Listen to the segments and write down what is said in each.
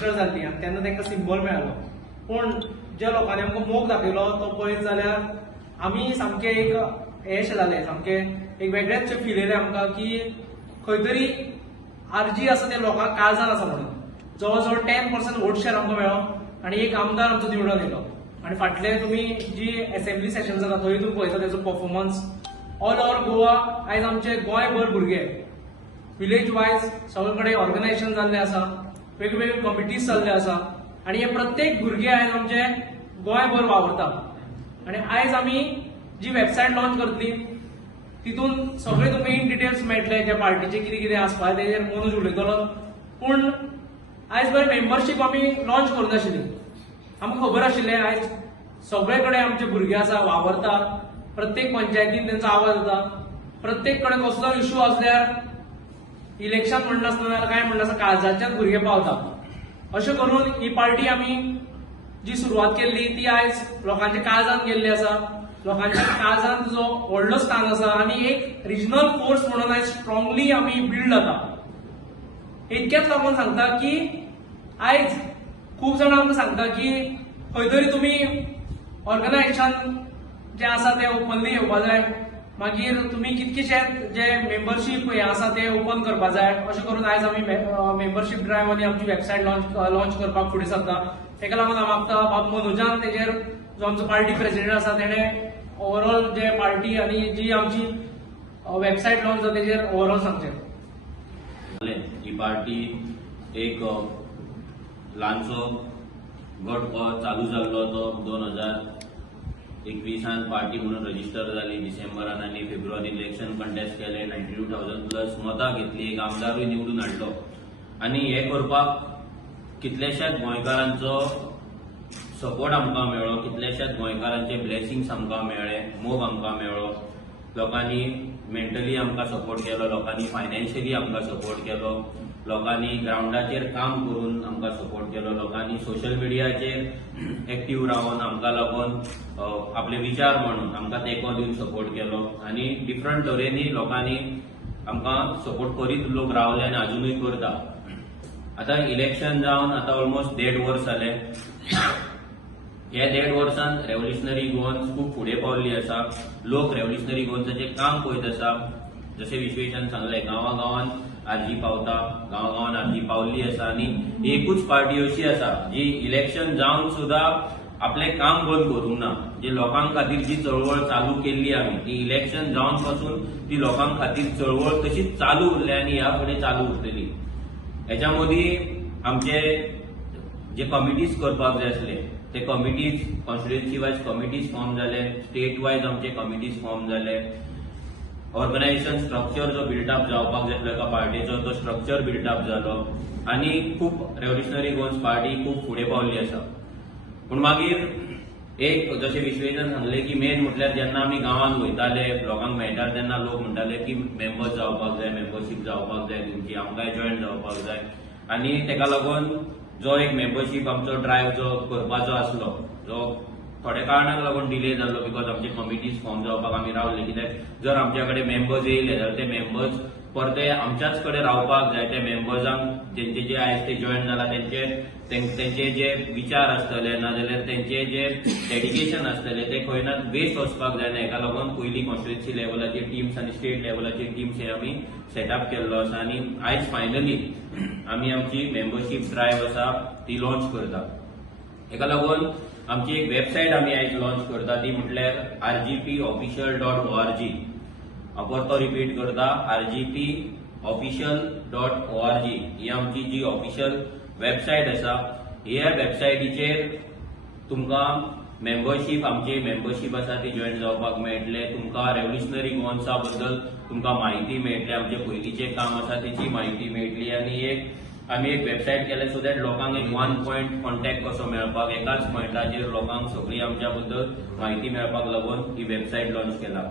Register जाल्ली आनी तेन्ना तांकां सिंबल मेळ्ळो. पूण ज्या लोकांनी आमकां मोग दाखयलो तो पळयत जाल्यार आमी सामके एक हेशे जाले, सामके एक वेगळेच फील येयलें आमकां की खंय तरी आरजी आसा ते लोकांक काळजान आसा म्हणून. जवळ जवळ 10% वोट शेअर आमकां मेळ्ळो आनी एक आमदार आमचो निवडून येयलो. आनी फाटले तुमी जी असेंब्ली सेशन जाता थंय तुमी पळयता तेजो परफॉर्मन्स ऑल ओव्हर गोवा आयज आमचे गोंयभर भुरगे विलेज वायज सगळे कडेन ऑर्गनायझेशन जाल्ले आसा, वेगवेगळे कमिटीज जाल्ले आसा आनी हे प्रत्येक भुरगे आयज आमचे गोंयभर वावरता. आनी आयज आमी जी वेबसायट लॉन्च करतली तितून सगळे तुमकां इन डिटेल्स मेळटले जे पार्टीचे कितें कितें आसपा तेजेर मनोज उलयतलो. पूण आयज बरें मेंबरशीप आमी लॉन्च करूं नाशिल्ली. आमकां खबर आशिल्लें आयज सगळे कडेन आमचे भुरगे आसा वावरता, प्रत्येक पंचायतीन तेंचो आवाज येता, प्रत्येक कडेन कसलो इश्यू आसल्यार इलेक्शन म्हणनासतना काय म्हणनासतना काळजाच्यान भुरगे पावता. अशें करून ही पार्टी आमी जी सुरवात केल्ली ती आयज लोकांच्या काळजान गेल्ली आसा, लोकांच्या काळजान जो व्हडलो स्थान आसा आनी एक रिजनल फोर्स म्हणून आयज स्ट्रॉंगली आमी बिल्ड जाता. इतकेच लागून सांगता की आयज खूब जाणां आमकां सांगता की खंय तरी तुमी ऑर्गनायझेशन जे आसा ते ओपनली येवपा जाय, मागीर तुमी कितकेशेच जे मेंबरशीप हे आसा ते ओपन करपा जाय. अशें करून आयज आमी मेंबरशीप ड्रायव्ह आनी आमची वेबसायट लॉन्च करपाक फुडें सरता. तेका लागून हांव मागता बाब मनोजान तेजेर जो आमचो पार्टी प्रेसिडेंट आसा तेणे ओवरऑल जे पार्टी आनी जी आमची वेबसायट लॉन्च जाता तेजेर ओवरऑल सांगचें. ही पार्टी एक ल्हानसो गट चालू जाल्लो तो 2021 पार्टी म्हणून रजिस्टर जाली. डिसेंबरान आनी फेब्रुवारीन इलेक्शन कंटेस्ट केले, 92,000 प्लस मतां घेतली, एक आमदारूय निवडून हाडलो. आनी हे करपाक कितलेशेच गोंयकारांचो सपोर्ट आमकां मेळ्ळो, कितलेशेच गोंयकारांचे ब्लेसिंग्स आमकां मेळ्ळे, मोग आमकां मेळ्ळो. लोकांनी मेंटली आमकां सपोर्ट केलो, लोकांनी फायनान्शियली आमकां सपोर्ट केलो, लोकांनी ग्राउंडाचेर काम करून आमकां सपोर्ट केलो, लोकांनी सोशल मिडियाचेर एक्टीव रावन आमकां लागून आपले विचार म्हणून आमकां तेंको दिवन सपोर्ट केलो. आनी डिफरंट तरेनी लोकांनी आमकां सपोर्ट करीत लोक रावले आनी अजुनूय करता. आतां इलेक्शन जावन आतां ऑलमोस्ट 1.5 वर्स जाले. ह्या 1.5 वर्सान रेव्होल्युशनरी गोवन्स खूब फुडें पावल्ली आसा. लोक रेव्होल्युशनरी गोवन्साचें काम पळयत आसा. जशें विश्वेशान सांगलें, गांवागांवान आरजी पावता, गांवागांवान आरजी पावल्ली आसा. आनी एकूच पार्टी अशी आसा जी इलेक्शन जावन सुद्धा आपलें काम बंद करूंक ना. जी लोकां खातीर जी चळवळ चालू केल्ली आमी ती इलेक्शन जावन पासून ती लोकां खातीर चळवळ तशीच चालू उरली आनी ह्या फुडें चालू उरतली. हेच्या मदीं आमचे जे कमिटीज करपाक जाय आसले ते committees constituency wise committees form जाले, स्टेट वायज आमचे कमिटीज फॉर्म जाले. ऑर्गनायझेशन स्ट्रक्चर जो बिल्डअप जावपाक जाय आसलो एका पार्टीचो तो स्ट्रक्चर बिल्डअप जालो आनी खूब रेव्होल्युशनरी गोवन्स पार्टी खूब फुडें पावल्ली आसा. पूण मागीर एक जशें विश्वेशान सांगलें की मेन म्हटल्यार जेन्ना आमी गांवांत वयताले, लोकांक मेळटाले तेन्ना लोक म्हणटाले की मेंबर्स जावपाक जाय, मेंबरशीप जावपाक जाय तुमची, आमकांय जॉयन जावपाक जाय. आनी तेका लागून जो एक मेंबरशीप आमचो ड्रायव्ह जो करपाचो आसलो जो थोड्या कारणाक लागून डिले जाल्लो, बिकॉज आमचे कमिटीज फॉर्म जावपाक आमी रावले. कित्याक जर आमच्या कडेन मेंबर्स येयले जाल्यार ते मेंबर्स परते आमच्याच कडेन रावपाक जाय. त्या मेंबर्सांक जेंचे जे आयज ते जॉयन जाला तेंचे जे विचार आसतले नाजाल्यार तेंचे जे डेडिकेशन आसतले ते खंय ना वेस्ट वचपाक जायना. हेका लागून पयलीं कॉन्स्टिट्युएन्सी लेवलाचेर टीम्स आनी स्टेट लेवलाचेर टीम्स हे आमी सेटअप केल्लो आसा. आनी आयज फायनली आमी आमची मेंबरशीप ड्रायव्ह आसा ती लॉन्च करता. हेका लागून आमची एक वेबसायट आमी आयज लॉन्च करता ती म्हटल्यार rgpofficial.org. हांव परतो रिपीट करता, rgpofficial.org ही आमची जी ऑफिशियल वेबसायट आसा. ह्या वेबसायटीचेर तुमकां मेंबरशीप आमची मेंबरशीप आसा ती जॉयन जावपाक मेळटले. तुमकां रेव्होल्युशनरी गोवन्सा बद्दल तुमकां म्हायती मेळटली, आमचे पयलींचें काम आसा तेची म्हायती मेळटली. आनी आमी एक वेबसायट केले सो दॅट लोकांक एक 1 पॉयंट कॉन्टॅक्ट कसो मेळपाक, एकाच पॉयंटाचेर लोकांक सगळी आमच्या बद्दल म्हायती मेळपाक लागून ही वेबसायट लॉन्च केला.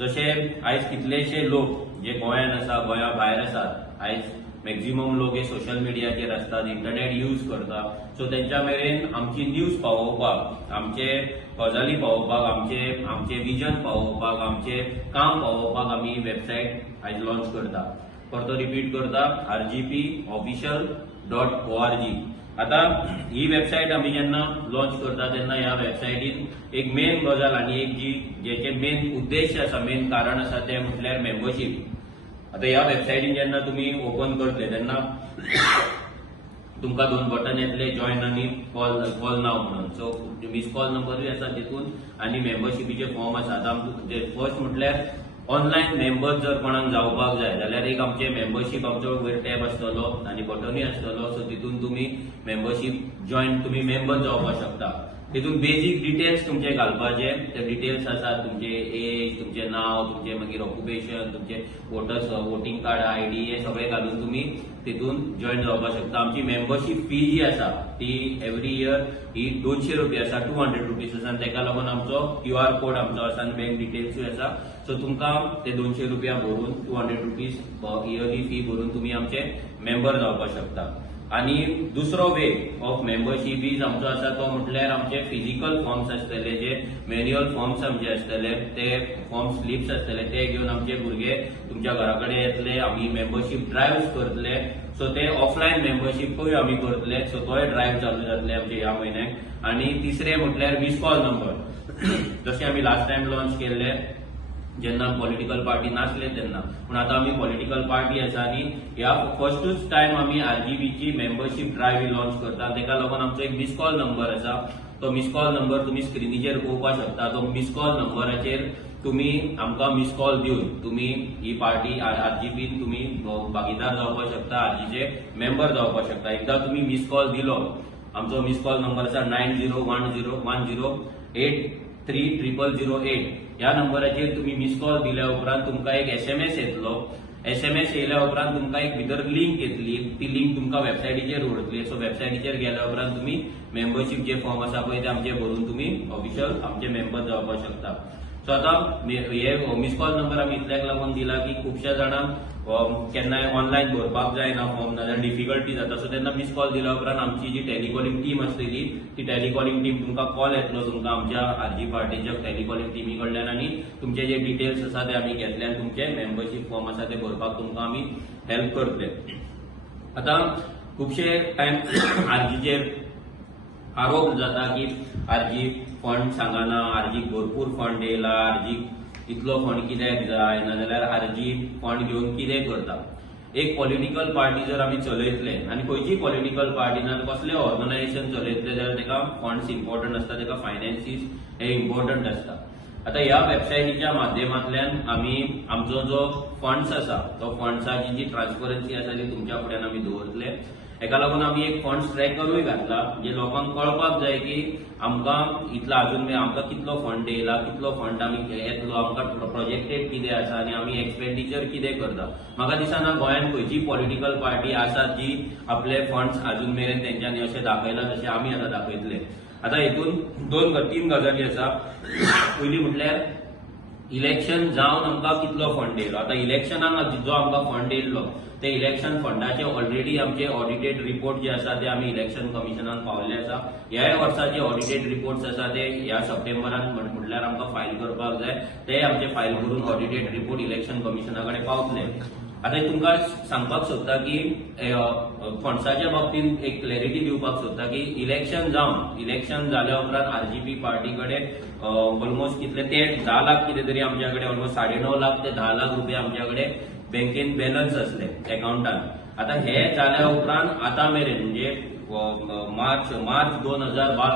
जशे आयज कितलेशे लोक जे गोंयान आसा, गोंया भायर आसात, आयज मॅक्झिमम लोक हे सोशल मिडियाचेर आसतात, इंटरनेट यूज करता. सो तेंच्या मेरेन आमची न्यूज पावोवपाक, आमचे गजाली पावोवपाक, आमचे विजन पावोवपाक, आमचे काम पावोवपाक आमी ही वेबसायट आयज लॉन्च करता. परतो रिपीट करता, rgpofficial.org. आता ही वेबसायट आम्ही जेन्ना लॉन्च करता तेन्ना ह्या वेबसायटीन एक मेन गजाल आनी एक जेचे मेन उद्देश आसा, मेन कारण आसा ते म्हटल्यार मेंबरशीप. आता ह्या वेबसायटीन जेन्ना तुम्ही ओपन करतले तेन्ना तुमकां 2 बटन येतले, जॉइन आनी कॉल नाव म्हणून. सो मिस कॉल नंबरूय आसा तितून आनी मेंबरशिपीचे फॉर्म आसा. आता फर्स्ट म्हटल्यार ऑनलायन मेंबर जर कोणाक जावपाक जाय जाल्यार एक आमचे मेंबरशीप आमचो वयर टॅब आसतलो आनी बटनूय आसतलो. सो तितून तुम्ही मेंबरशीप जॉइन तुम्ही मेंबर जावपाक शकता. तितून बेसिक डिटेल्स तुमचे घालपाचे, ते डिटेल्स आसात तुमचे एज, तुमचे नाव, तुमचे मागीर ऑक्युपेशन, तुमचे वोटिंग कार्ड, आयडी हे सगळे घालून तुम्ही तितून जॉइन जावपाक शकता. आमची मेंबरशीप फी जी आसा ती एवरी इयर ही 200 रुपया आसा, 200 रुपीज आसा. आणि तेका लागून आमचो QR कोड आमचो आसा आनी बँक डिटेल्सूय आसा. सो तुमकां ते 200 रुपया भरून 200 रुपीज इयरली फी भरून तुम्ही आमचे मेंबर जावपाक शकता. आणि दुसरो वे ऑफ मेंबरशीप इज आमचो आसा तो म्हटल्यार आमचे फिजिकल फॉर्म्स आसतले, जे मॅन्युअल फॉर्म्स आमचे आसतले, ते फॉर्म स्लिप्स आसतले, ते घेवन आमचे भुरगे तुमच्या घरा कडेन येतले. आमी मेंबरशीप ड्रायव्स करतले. सो ते ऑफलायन मेंबरशीपूय आमी करतले. सो तोय ड्रायव्ह चालू जातले आमचे ह्या म्हयन्याक. आणि तिसरे म्हटल्यार मिस कॉल नंबर, जशे आमी लास्ट टायम लॉन्च केल्ले जेन्ना पॉलिटिकल पार्टी नासले तेन्ना. पूण आतां आमी पॉलिटिकल पार्टी आसा आनी ह्या फर्स्टूच टायम आमी RGBची मेंबरशीप ड्रायव्ह लॉन्च करता. तेका लागून आमचो एक मिस कॉल नंबर आसा. तो मिस कॉल नंबर तुम्ही स्क्रिनीचेर पळोवपाक शकता. तो मिस कॉल नंबराचेर तुम्ही आमकां मिस कॉल दिवन तुम्ही ही पार्टी RGBन तुम्ही भागीदार जावपाक शकता, RGचे मेंबर जावपाक शकता. एकदा तुम्ही मिस कॉल दिलो, आमचो मिस कॉल नंबर आसा 901010830008. ह्या नंबराचेर तुम्ही मिस कॉल दिल्या उपरांत तुमकां एक SMS येतलो. SMS येयल्या उपरांत तुमकां एक भितर लिंक येतली. ती लिंक तुमकां वेबसायटीचेर उरतली. सो वेबसायटीचेर गेल्या उपरांत तुम्ही मेंबरशीप जे फॉर्म आसा पळय ते आमचे भरून तुम्ही ऑफिशियल आमचे मेंबर जावपाक शकता. सो आतां हे मिस कॉल नंबर आमी इतल्याक लागून दिला की खुबश्या जाणांक केन्नाय ऑनलायन भरपाक जायना फॉर्म, नाजाल्यार डिफिकल्टी जाता. सो तेन्ना मिस कॉल दिल्या उपरांत आमची जी टेलिकॉलिंग टीम आसतली ती टेलिकॉलिंग टीम तुमकां कॉल येतलो तुमकां आमच्या RG पार्टीच्या टेलिकॉलिंग टीमी कडल्यान आनी तुमचे जे डिटेल्स आसा ते आमी घेतले आनी तुमचे मेंबरशीप फॉर्म आसा ते भरपाक तुमकां आमी हेल्प करतले. आतां खुबशे टायम RGचेर आरोप जाता की RG फंड सांगना, RG भरपूर फंड येयला, RG इतलो फंड कित्याक जाय, नाजाल्यार RG फंड घेवन कितें करता. एक पॉलिटिकल पार्टी जर आमी चलयतले आनी खंयची पॉलिटिकल पार्टी ना कसले ऑर्गनायझेशन चलयतले जाल्यार तेका फंड्स इम्पॉर्टंट आसता, तेका फायनान्सीस हे इम्पॉर्टंट आसता. आता ह्या वेबसायटीच्या माध्यमांतल्यान आमी आमचो जो फंड्स आसा तो फंड्साची जी ट्रान्सपरन्सी आसा ती तुमच्या फुड्यान आमी दवरतले. हेका लागून आमी एक फंड्स ट्रॅकरूय घातला, जे लोकांक कळपाक जाय की आमकां इतलो अजून आमकां कितलो फंड येयला, कितलो फंड आमी येतलो, आमकां प्रोजेक्टेड कितें आसा आनी आमी एक्सपेंडिचर कितें करता. म्हाका दिसना गोंयांत खंयची पॉलिटिकल पार्टी आसा जी आपले फंड्स अजून मेरेन तेंच्यांनी अशें दाखयला जशें आमी आतां दाखयतले. आतां हेतून 3 गजाली आसा. पयली म्हटल्यार इलेक्शन जावन आमकां कितलो फंड येयलो. आतां इलेक्शनाक जो आमकां फंड येयल्लो ते इलेक्शन फंडाचे ऑलरेडी आमचे ऑडिटेड रिपोर्ट जे आसा ते आमी इलेक्शन कमिशनाक पावल्ले आसा. ह्या वर्साचे ऑडिटेड रिपोर्ट्स आसा ते ह्या सप्टेंबरान म्हटल्यार आमकां फायल करपाक जाय. ते आमचे फायल करून ऑडिटेड रिपोर्ट इलेक्शन कमिशना कडेन पावतले. आता तुमकां सांगपाक सोदता की फंड्साच्या बाबतींत एक क्लॅरिटी दिवपाक सोदता की इलेक्शन जाल्या उपरांत RGP पार्टी कडेन ऑलमोस्ट कितले ते 10 लाख कितें तरी आमच्या कडेन ऑलमोस्ट 9.5 लाख ते 10 लाख रुपया आमच्या कडेन बँकेन बॅलन्स असले अकाउंटान. आता हे जाल्या उपरांत आतां मेरेन म्हणजे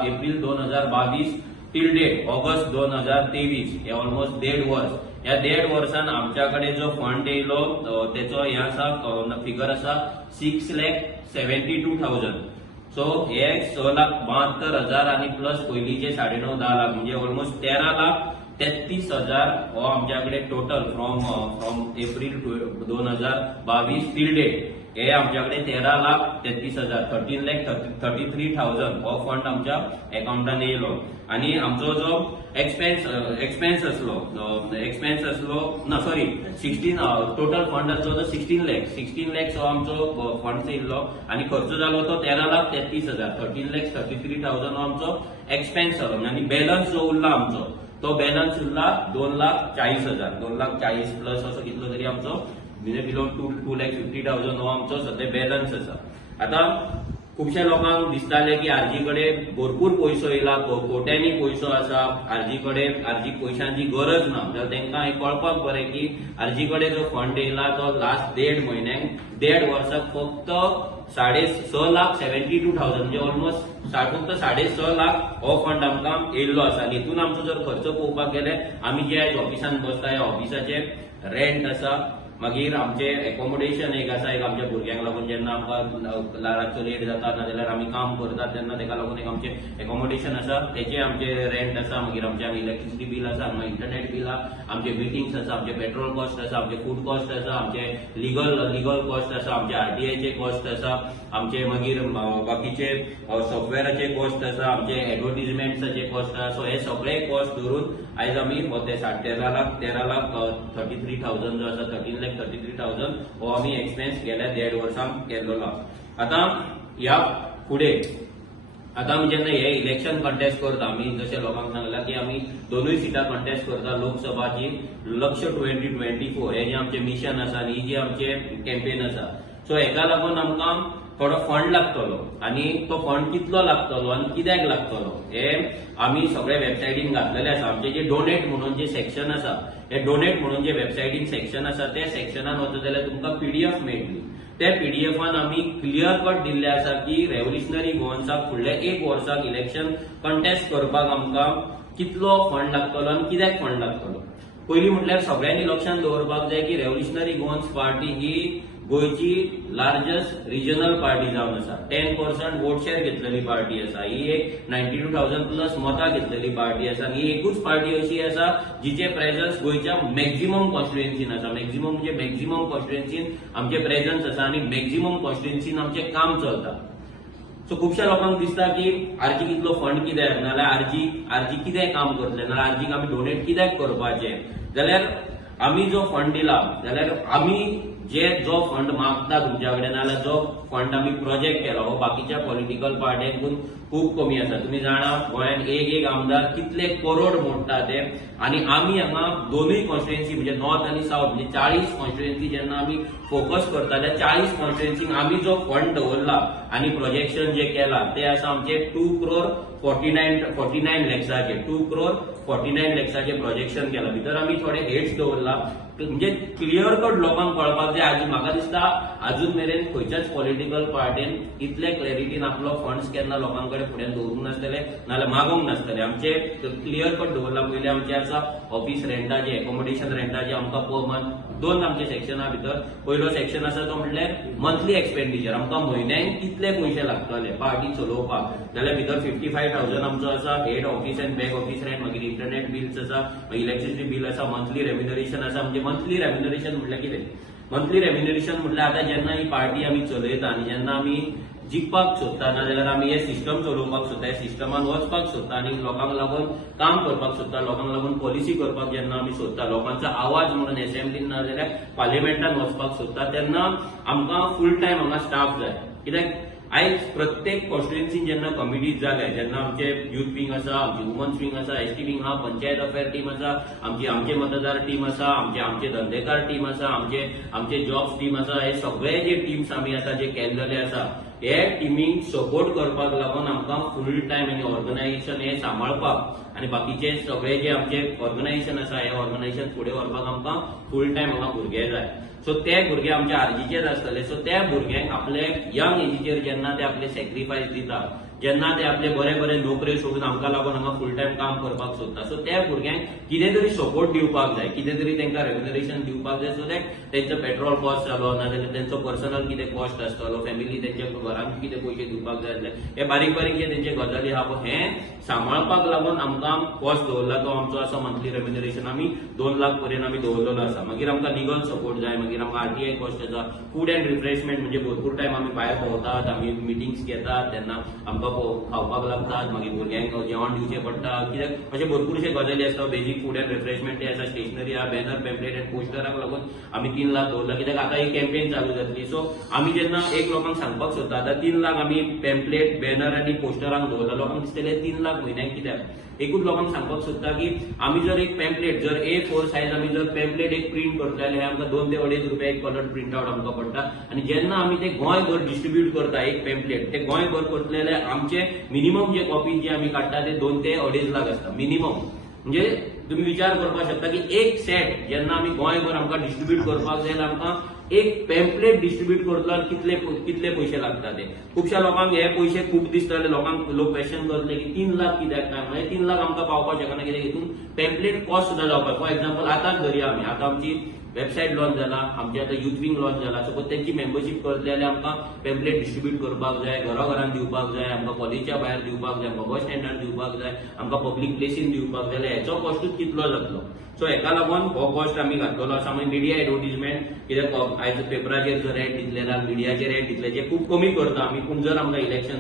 एप्रिल 2022 टील डेट ऑगस्ट 2023 हे ऑलमोस्ट 1.5 वर्स. ह्या 1.5 वर्सान आमच्या कडेन जो फंड येयलो तेचो हे आसा फिगर आसा 6,72,000. सो हे 6,72,000 आणि प्लस पयलींचे 9.5-10 लाख म्हणजे ऑलमोस्ट 13,33,000 हो आमच्याकडे total from April 2022 till date हे आमच्याकडे 13,33,000 13,33,000 हो फंड आमच्या अकाउंटान येयलो. आणि आमचो जो एक्सपेन्स असलो टोटल फंड असलो तो 16 lakhs हो आमचो फंड येयल्लो आणि खर्च जालो तो 13,33,000 13,33,000 हो आमचो एक्सपेन्स जालो. आणि बॅलन्स जो उरला आमचो तो बॅलन्स उरला 2,40,000 2,40,000 प्लस असो कितलो तरी आमचो बिलो 2,50,000 हो आमचो सध्या बॅलन्स आसा. आता खुबशा लोकांक दिसताले की आरजी कडेन भरपूर पयसो येयला, कोट्यांनी पयसो आसा, आरजी कडेन आरजी पयशांची गरज ना. जाल्यार तांकां हे कळपाक बरें की आरजी कडेन जो फंड येयला तो लास्ट 1.5 वर्साक फक्त 6,72,000 म्हणजे ऑलमोस्ट फक्त 6.5 लाख हो फंड आमकां येयल्लो आसा. आनी हितून आमचो जर खर्च पळोवपाक गेले आमी जे आयज ऑफिसान बसता ह्या ऑफिसाचे रेंट आसा, मागीर आमचे एकोमोडेशन एक आसा, एक आमच्या भुरग्यांक लागून जेन्ना आमकां रातचो लेट जाता नाजाल्यार आमी काम करतात तेन्ना ताका लागून एक आमचे एकोमोडेशन आसा, तेचे आमचे रेंट आसा. मागीर आमचे हांगा इलेक्ट्रिसिटी बील आसा, हांगा इंटरनेट बील आसा, आमचे मिटिंग्स आसा, आमचे पेट्रोल कॉस्ट आसा, आमचे फूड कॉस्ट आसा, आमचे लिगल कॉस्ट आसा, आमचे आरटीआयचे कॉस्ट आसा, आमचे मागीर बाकीचे सॉफ्टवेराचे कॉस्ट आसा, आमचे एडवर्टिजमेंट्साचे कॉस्ट आसा. सो हे सगळे कॉस्ट धरून आयज आमी हो ते 13,33,000 जो आसा 13,33,000 हो आमी एक्सपेन्स गेल्या 1.5 वर्सांक केल्लो. आतां ह्या फुडें आतां आमी जेन्ना हे इलेक्शन कंटेस्ट करता, आमी जशें लोकांक सांगलां की आमी दोनूय सिटां कंटेस्ट करता लोकसभाची लक्ष 2024 हे जे आमचे मिशन आसा आनी ही जी आमचे कॅम्पेन आसा. सो हेका लागून आमकां थोडो फंड लागतलो आनी तो फंड कितलो लागतलो आनी कित्याक लागतलो हे आमी सगळे वेबसायटीन घातलेले आसा. आमचे जे डोनेट म्हणून जे सेक्शन आसा, हे डोनेट म्हणून जे वेबसायटीन सेक्शन आसा त्या सेक्शनान वता जाल्यार तुमकां पीडीएफ मेळटली. त्या पीडीएफान आमी क्लियर कट दिल्ले आसा की रेव्होल्युशनरी गोवन्साक फुडल्या 1 वर्साक इलेक्शन कंटेस्ट करपाक आमकां कितलो फंड लागतलो आनी कित्याक फंड लागतलो. पयलीं म्हटल्यार सगळ्यांनी लक्षांत दवरपाक जाय की रेव्होल्युशनरी गोवन्स पार्टी ही गोयची लार्जस्ट रिजनल पार्टी जावन आसा. 10% वोट शेअर घेतलेली पार्टी आसा. ही एक 92,000 प्लस मतां घेतलेली पार्टी आसा. ही एकूच पार्टी अशी आसा जिचे प्रेझन्स गोयच्या मॅक्झिमम कॉन्स्टिट्युएन्सीन आसा. मॅक्झिमम म्हणजे मॅक्झिमम कॉन्स्टिट्युएन्सीन आमचे प्रेझन्स आसा आनी मॅक्झिमम कॉन्स्टिट्युएन्सीन आमचे काम चलता. सो खुबशा लोकांक दिसता की आरजी कितलो फंड कित्याक, नाल्यार आरजी कितें काम करतले, नाल्यार आरजीक आमी डोनेट कित्याक करपाचे. जाल्यार आमी जो फंड दिला जाल्यार आमी जो फंड मागता तुमच्या कडेन नाल्यार जो फंड आमी प्रोजेक्ट केला हो बाकीच्या पॉलिटिकल पार्ट्यांकून खूब कमी आसा. तुमी जाणा गोंयान एक आमदार कितले करोड मोडटा ते, आनी आमी हांगा दोनूय कॉन्स्टिट्युएन्सी म्हणजे नॉर्थ आनी साऊथ म्हणजे 40 कॉन्स्टिट्युएन्सी जेन्ना आमी फोकस करता त्या 40 कॉन्स्टिट्युएन्सीक आमी जो फंड दवरला आनी प्रोजेक्शन जे केला ते आसा आमचे 2,49 लॅक्साचे 2,49 लॅक्साचे प्रोजेक्शन केला. भितर आमी थोडे हेड्स दवरला म्हणजे क्लियर कट लोकांक कळपाक जाय. आजून म्हाका दिसता अजून मेरेन खंयच्याच पॉलिटिकल पार्टीन इतले क्लॅरिटीन आपलो फंड्स केन्ना लोकांकडे फुडें दवरूंक नासतले नाल्यार मागोवंक नासतले. आमचे क्लियर कट दवरला. पयलीं आमचे आसा ऑफिस रेंटाचे, एकोमोडेशन रेंटाचे आमकां पर मंथ 2 आमचे सेक्शना भितर. पयलो सेक्शन आसा तो म्हणल्यार मंथली एक्सपेंडिचर. आमकां म्हयन्याक कितले पयशे लागतले पार्टी चलोवपाक, जाल्यार भितर 55,000 आमचो आसा head office end back office rent, मागीर इंटरनेट बिल्स आसा, मागीर इलेक्ट्रिसिटी बिल आसा, मंथली रेम्युनरेशन आसा. म्हणजे मंथली रेम्युनरेशन म्हटल्यार कितें, मंथली रेम्युनरेशन म्हटल्यार आतां जेन्ना ही पार्टी आमी चलयता आनी जेन्ना आमी जिखपाक सोदता नाजाल्यार आमी हे सिस्टम चलोवपाक सोदता, हे सिस्टमान वचपाक सोदता आनी लोकांक लागून काम करपाक सोदता, लोकांक लागून पॉलिसी करपाक जेन्ना आमी सोदता, लोकांचो आवाज म्हणून एसेंब्लीन नाजाल्यार पार्लिमेंटान वचपाक सोदता, तेन्ना आमकां फूल टायम हांगा स्टाफ जाय. कित्याक आयज प्रत्येक कॉन्स्टिट्युएन्सीन जेन्ना कमिटीज जाले, जेन्ना आमचे युथ विंग आसा, आमची वुमन्स विंग आसा, एसटी विंग आहा, पंचायत अफेअर टीम आसा, आमचे मतदार टीम आसा, आमचे धंदेकार टीम आसा, आमचे जॉब्स टीम आसा, हे सगळे जे टीम्स आमी आसा जे केल्लेले आसा हे टिमीक सपोर्ट करपाक लागून आमकां फूल टायम आनी ऑर्गनायझेशन हे सांबाळपाक आनी बाकीचे सगळे जे आमचे ऑर्गनायझेशन आसा हे ऑर्गनायझेशन फुडें व्हरपाक आमकां फूल टायम हांगा भुरगे जाय. सो ते भुरगे आमचे आरजीचेच आसतले. सो त्या भुरग्यांक आपले यंग एजीचेर जेन्ना ते आपले सॅक्रिफायस दिता, जेन्ना ते आपले बरे नोकऱ्यो सोडून आमकां लागून हांगा फूल टायम काम करपाक सोदता, सो त्या भुरग्यांक कितें तरी सपोर्ट दिवपाक जाय, कितें तरी तांकां रेम्युनरेशन दिवपाक जाय, सो दॅट तेंचो पेट्रोल कॉस्ट जालो नाजाल्यार तेंचो पर्सनल कितें कॉस्ट आसतलो, फॅमिली तेंच्या घरांक कितें पयशे दिवपाक जाय आसले, हे बारीक जे तेंचे गजाली आहा पळय हे सांबाळपाक लागून आमकां कॉस्ट दवरला तो आमचो आसा मंथली रेम्युनरेशन. आमी 2 लाख पर्यंत आमी दवरलेलो आसा. मागीर आमकां लिगल सपोर्ट जाय, मागीर आमकां आरटीआय कॉस्ट आसा, फूड एंड रिफ्रेशमेंट म्हणजे भरपूर टायम आमी भायर भोंवतात, आमी मिटिंग्स घेतात तेन्ना आमकां खावपाक लागतात, मागीर भुरग्यांक जेवण दिवचें पडटा, कित्याक अशे भरपूरशे गजाली आसता. बेजीक फूड एंड रिफ्रेशमेंट आसा, स्टेशनरी आहा, बॅनर पॅम्पलेट एंड पोस्टराक लागून आमी 3 लाख दवरला. कित्याक आतां ही कॅम्पेन चालू जातली. सो आमी जेन्ना एक लोकांक सांगपाक सोदता आतां 3 लाख आमी पॅम्पलेट बॅनर आनी पोस्टरांक दवरला, लोकांक दिसतले 3 लाख म्हयन्याक कित्याक. एकूच लोकांक सांगपाक सोदता की आमी जर एक पॅम्पलेट जर A4 सायज आमी जर पॅम्पलेट एक प्रिंट करतले जाल्यार आमकां 2 ते ₹150 एक कलर प्रिंट आउट आमकां पडटा आनी जेन्ना आमी ते गोंयभर डिस्ट्रीब्यूट करता एक पॅम्पलेट ते गोंयभर करतले जाल्यार आमचे मिनिमम जे कॉपी जे आमी काडटा ते 2 ते 2.5 लाख आसता मिनिमम. म्हणजे तुम्ही विचार करपाक शकता की एक सेट जेन्ना आमी गोंयभर आमकां डिस्ट्रीब्यूट करपाक जाय जाल्यार आमकां एक पॅम्पलेट डिस्ट्रीब्यूट करतलो कितले पयशे लागता ते. खुबश्या लोकांक हे पयशे खूब दिसतले लोक क्वेश्चन करतले की 3 लाख कित्याक काय म्हणजे 3 लाख आमकां पावपाक शकना कित्याक हितून पॅम्पलेट कॉस्ट सुद्धा जावपाक. फॉर एक्झाम्पल आतांच धरया आमी आतां आमची वेबसायट लॉन्च जाला आमचे आतां युथ विंग लॉन्च जाला सपोज त्यांची मेंबरशीप करतले जाल्यार आमकां पॅम्पलेट डिस्ट्रीब्यूट करपाक जाय घराघरान दिवपाक जाय आमकां कॉलेजच्या भायर दिवपाक जाय आमकां बस स्टँडार दिवपाक जाय आमकां पब्लीक प्लेसीन दिवपाक जाय जाल्यार हेचो कॉस्टूच कितलो जातलो. सो हेका लागून हो कॉस्ट आमी घातलेलो आसा. मागीर मिडिया एडवर्टिजमेंट कित्याक आयज पेपराचेर जर एड दितले ना मिडियाचेर एड दितले जे खूब कमी करता आमी पूण जर आमकां इलेक्शन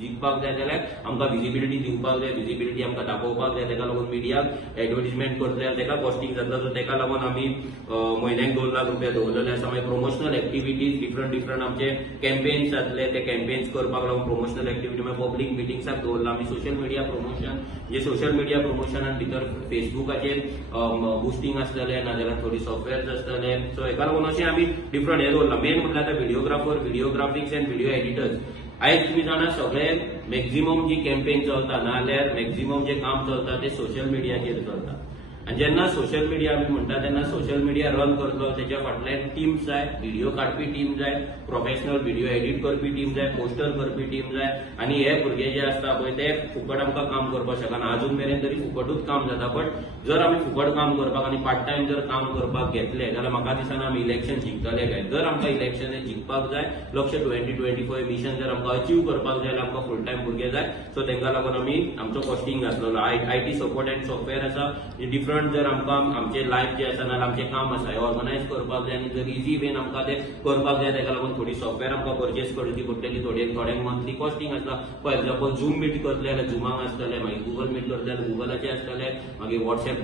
जिखपाक जाय जाल्यार आमकां विजिबिलिटी दिवपाक जाय विजिबिलिटी आमकां दाखोवपाक जाय तेका लागून मिडियाक एडवर्टिजमेंट करतले जाल्यार तेका कॉस्टिंग जातलो. सो तेका लागून आमी म्हयन्याक ₹2 लाख दवरलेले आसा. मागीर प्रोमोशनल एक्टिविटीज डिफरंट आमचे कॅम्पेन्स जातले ते कॅम्पेन्स करपाक लागून प्रोमोशनल एक्टिविटी मागीर पब्लीक मिटिंग्साक दवरला आमी सोशल मिडिया प्रमोशन जे सोशल मिडिया प्रमोशनान भितर फेसबुकाचेर बुस्टिंग आसतले नाजाल्यार थोडी सॉफ्टवेअर्स आसतले. सो हेका लागून अशें आमी डिफरंट हे दवरला. मेन म्हटल्यार आतां व्हिडिओग्राफर व्हिडिओग्राफिक्स एंड व्हिडिओ एडिटर्स आयज तुम्ही जाणा सगळे मॅक्झिमम जी कॅम्पेन चलता नाजाल्यार मॅक्झिमम जे काम चलता ते सोशल मिडियाचेर चलता. आनी जेन्ना सोशल मिडिया आमी म्हणटा तेन्ना सोशल मिडिया रन करतलो तेच्या फाटल्यान टीम्स जाय व्हिडिओ काडपी टीम जाय प्रोफेशनल व्हिडिओ एडिट करपी टीम जाय पोस्टर करपी टीम जाय आनी हे भुरगे जे आसता पळय ते फुकट आमकां काम करपाक शकना. अजून मेरेन तरी फुकटूच काम जाता बट जर आमी फुकट काम करपाक आनी पार्ट टायम जर काम करपाक घेतले जाल्यार म्हाका दिसना आमी इलेक्शन जिखतले काय. जर आमकां इलेक्शन जिखपाक जाय लक्ष्य 2025 मिशन जर आमकां अचीव करपाक जाय जाल्यार आमकां फुल टायम भुरगे जाय. सो तेंका लागून आमी आमचो कॉस्टिंग घातलेलो. IT सपोर्ट एंड सॉफ्टवेअर आसा डिफरंट जर आमकां आमचे लायफ जे आसा नाजाल्यार आमचें काम आसा हे ऑर्गनायज करपाक जाय आनी जर इजी वेन आमकां ते करपाक जाय तेका लागून थोडी सॉफ्टवेअर आमकां परचेस करची पडटली थोड्यांक मंथली कॉस्टिंग आसता. फॉर एक्झाम्पल झूम मीट करतले जाल्यार झुमाक आसतले मागीर गुगल मीट करतले जाल्यार गुगलाचे आसतले मागीर व्हॉट्सएप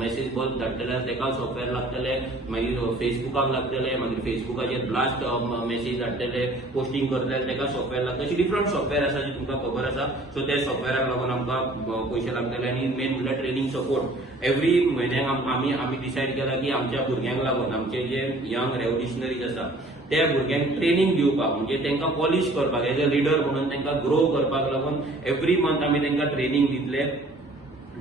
मेसेज बल्ब धाडटले जाल्यार तेका सॉफ्टवेअर लागतले मागीर फेसबुकाक लागतले मागीर फेसबुकाचेर ब्लास्ट मेसेज धाडटले पोस्टिंग करतले जाल्यार तेका सॉफ्टवेअर लागता. अशी डिफरंट सॉफ्टवेअर आसा जी तुमकां खबर आसा. सो त्या सॉफ्टवेअराक लागून आमकां पयशे लागतले आनी मेन म्हणल्यार ट्रेनिंग सपोर्ट एवरी म्हयन्याक आमी डिसायड केला की आमच्या भुरग्यांक लागून आमचे जे यंग रेव्होल्युशनरीज आसा त्या भुरग्यांक ट्रेनिंग दिवपाक म्हणजे तांकां पॉलिश करपाक एज अ लिडर म्हणून तांकां ग्रो करपाक लागून एवरी मंथ आमी तांकां ट्रेनिंग दितले.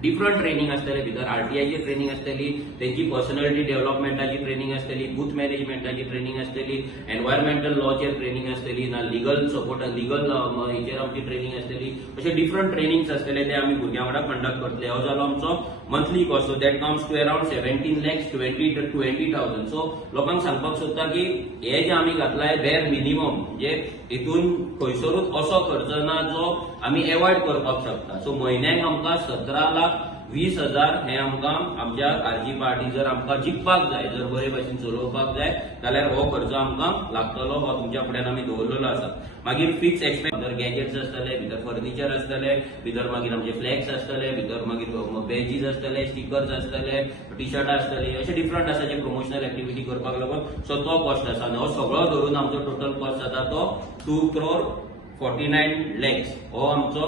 डिफरंट ट्रेनिंग आसतले भितर RTIची ट्रेनिंग आसतली त्यांची पर्सनॅलिटी डेव्हलपमेंटाची ट्रेनिंग आसतली बूथ मॅनेजमेंटाची ट्रेनिंग आसतली एनवायरमेंटल लॉचेर ट्रेनिंग आसतली ना लिगल सपोर्ट लिगल हेचेर आमची ट्रेनिंग आसतली. अशे डिफरंट ट्रेनिंग्स आसतले ते आमी भुरग्यां वांगडा कंडक्ट करतले. हो जालो आमचो monthly cost. So that comes to around 17 lakhs 20,000. सो लोकांक सांगपाक सोदता की हे जे आमी घातलाय बेर मिनिमम म्हणजे हितून खंयसरूच असो खर्च ना जो आमी एवॉयड करपाक शकता. सो म्हयन्याक आमकां 17,20,000 हे आमकां आमच्या आरजी पार्टी जर आमकां जिखपाक जाय जर बरे भशेन चलोवपाक जाय जाल्यार हो खर्च आमकां लागतलो. हो तुमच्या फुड्यान आमी दवरलेलो आसा. मागीर फिक्स एक्सपेन्स भितर गॅजेट्स आसतले भितर फर्निचर आसतले भितर मागीर आमचे फ्लॅग्स आसतले भितर मागीर बॅजीस आसतले स्टिकर्स आसतले टी शर्ट आसतली अशे डिफरंट आसा जे प्रमोशनल एक्टिविटी करपाक लागून. सो तो कॉस्ट आसा आनी हो सगळो धरून आमचो टोटल कॉस्ट जाता तो 2,49 lakhs. हो आमचो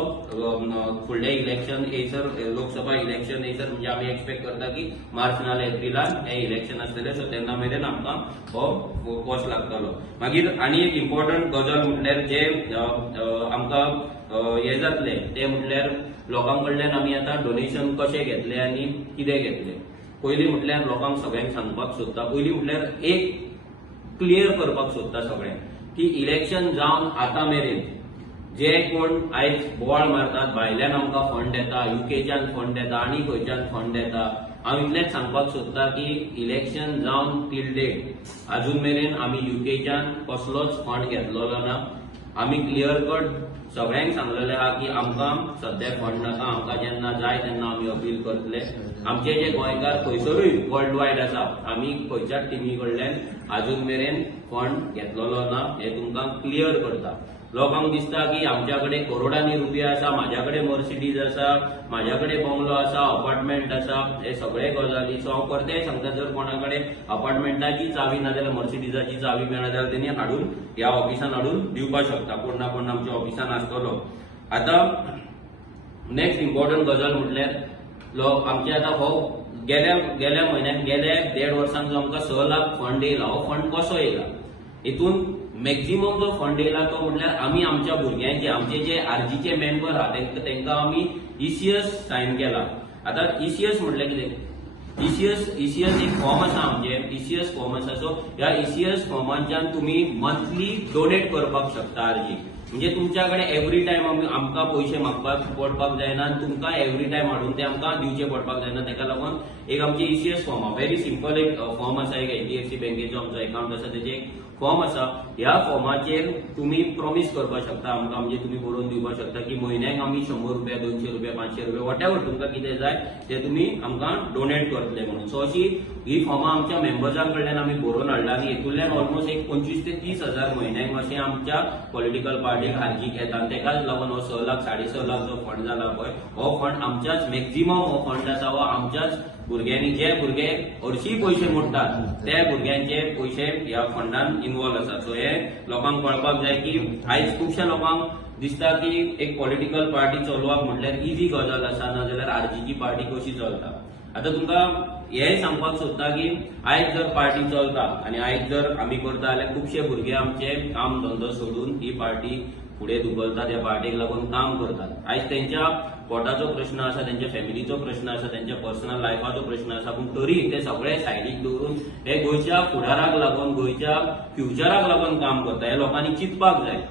फुडले इलेक्शन येयसर लोकसभा इलेक्शन येयसर म्हणजे आमी एक्सपेक्ट करता की मार्च नाजाल्यार एप्रिलान हे इलेक्शन आसतले. सो तेन्ना मेरेन आमकां हो कॉस्ट लागतलो. मागीर आनी एक इम्पॉर्टंट गजाल म्हटल्यार जे आमकां हे जातले ते म्हटल्यार लोकां कडल्यान आमी आतां डोनेशन कशें घेतले आनी कितें घेतले. पयलीं म्हटल्यार लोकांक सगळ्यांक सांगपाक सोदता पयलीं म्हटल्यार एक क्लियर करपाक सोदता सगळ्यांक की इलेक्शन जावन आतां मेरेन जे कोण आयज बोवाळ मारतात भायल्यान आमकां फंड येता UKच्यान फंड येता आनी खंयच्यान फंड येता हांव इतलेंच सांगपाक सोदता की इलेक्शन जावन टील डेट अजून मेरेन आमी UKच्यान कसलोच फंड घेतलेलो ना. आमी क्लियर कट सगळ्यांक सांगलेलें आहा की आमकां सद्या फंड नाका आमकां जेन्ना जाय तेन्ना आमी अपील करतले. आमचे जे गोंयकार खंयसरूय वर्ल्ड वायड आसा आमी खंयच्याच टिमी कडल्यान अजून मेरेन फंड घेतलेलो ना हे तुमकां क्लियर करता. लोकांक दिसता की आमच्या कडेन करोडांनी रुपया आसा म्हाज्या कडेन मर्सिडीज आसा म्हाज्या कडेन बंगलो आसा अपार्टमेंट आसा हे सगळे गजाली. सो हांव परतेय सांगता जर कोणा कडेन अपार्टमेंटाची चावी ना जाल्यार मर्सिडीजाची चावी मेळना जाल्यार तेणी हाडून ह्या ऑफिसान हाडून दिवपाक शकता. कोण ना कोण आमच्या ऑफिसान आसतलो. आतां नेक्स्ट इम्पॉर्टंट गजाल म्हटल्यार आमचे आतां हो गेल्या म्हयन्यात गेल्या 1.5 वर्सांत जो आमकां 6 लाख फंड येयला, हो फंड कसो येयला? हितून मॅक्झिमम जो फंड येयला तो म्हटल्यार आमी आमच्या भुरग्यांचे, आमचे जे आरजीचे मेंबर आहा तांकां आमी ECS सायन केला. आतां ECS म्हटल्यार कितें? ECS एक फॉर्म आसा आमचे, ECS फॉर्म आसा. सो ह्या ECS फॉर्मांच्यान तुमी मंथली डोनेट करपाक शकता आरजी. म्हणजे तुमच्या कडेन एवरी टायम आमकां पयशे मागपाक पडपाक जायना आनी तुमकां एवरी टायम हाडून ते आमकां दिवचे पडपाक जायना. ताका लागून एक आमची ECS फॉर्म आहा, व्हेरी सिंपल एक फॉर्म आसा. एक HDFC बँकेचो आमचो अकाउंट आसा, तेजे एक फॉर्म आसा. ह्या फॉर्माचेर तुमी प्रॉमिस करपाक शकता आमकां, म्हणजे तुमी बरोवन दिवपाक शकता की म्हयन्याक आमी 100 रुपया, 200 रुपया, 500 रुपया, वॉटेवर तुमकां कितें जाय ते तुमी आमकां डोनेट करतले म्हणून. सो अशी ही फॉर्मां आमच्या मेंबर्सां कडल्यान आमी बरोवन हाडला आनी हेतूंतल्यान ऑलमोस्ट एक 25 ते 30 हजार म्हयन्याक अशें आमच्या पॉलिटिकल पार्टीक आरजीक येता. आनी तेकाच लागून हो 6 लाख 6.5 लाख जो फंड जाला पळय, हो फंड आमच्याच मॅक्झिमम हो फंड आसा हो आमच्याच भुरग्यांनी, जे भुरगे हरशीं पयशे मोडटात त्या भुरग्यांचे पयशे ह्या फंडान इन्वॉल्व आसात. सो हे लोकांक कळपाक जाय की आयज खुबश्या लोकांक दिसता की एक पॉलिटिकल पार्टी चलोवप म्हटल्यार इजी गजाल आसा, नाजाल्यार आरजीची पार्टी कशी चलता. आतां तुमकां हेंय सांगपाक सोदता की आयज जर पार्टी चलता आनी आयज जर आमी करता जाल्यार खुबशे भुरगे आमचे काम धंदो सोडून ही पार्टी फुडें धुकलतात, ह्या पार्टीक लागून काम करतात. आयज तेंच्या पोटाचो प्रश्न आसा, तेंच्या फॅमिलीचो प्रश्न आसा, तेंच्या पर्सनल लायफाचो प्रश्न आसा, पूण तरी ते सगळे सायडीक दवरून हे गोंयच्या फुडाराक लागून, गोंयच्या फ्युचराक लागून काम करता. हे लोकांनी चिंतपाक जाय.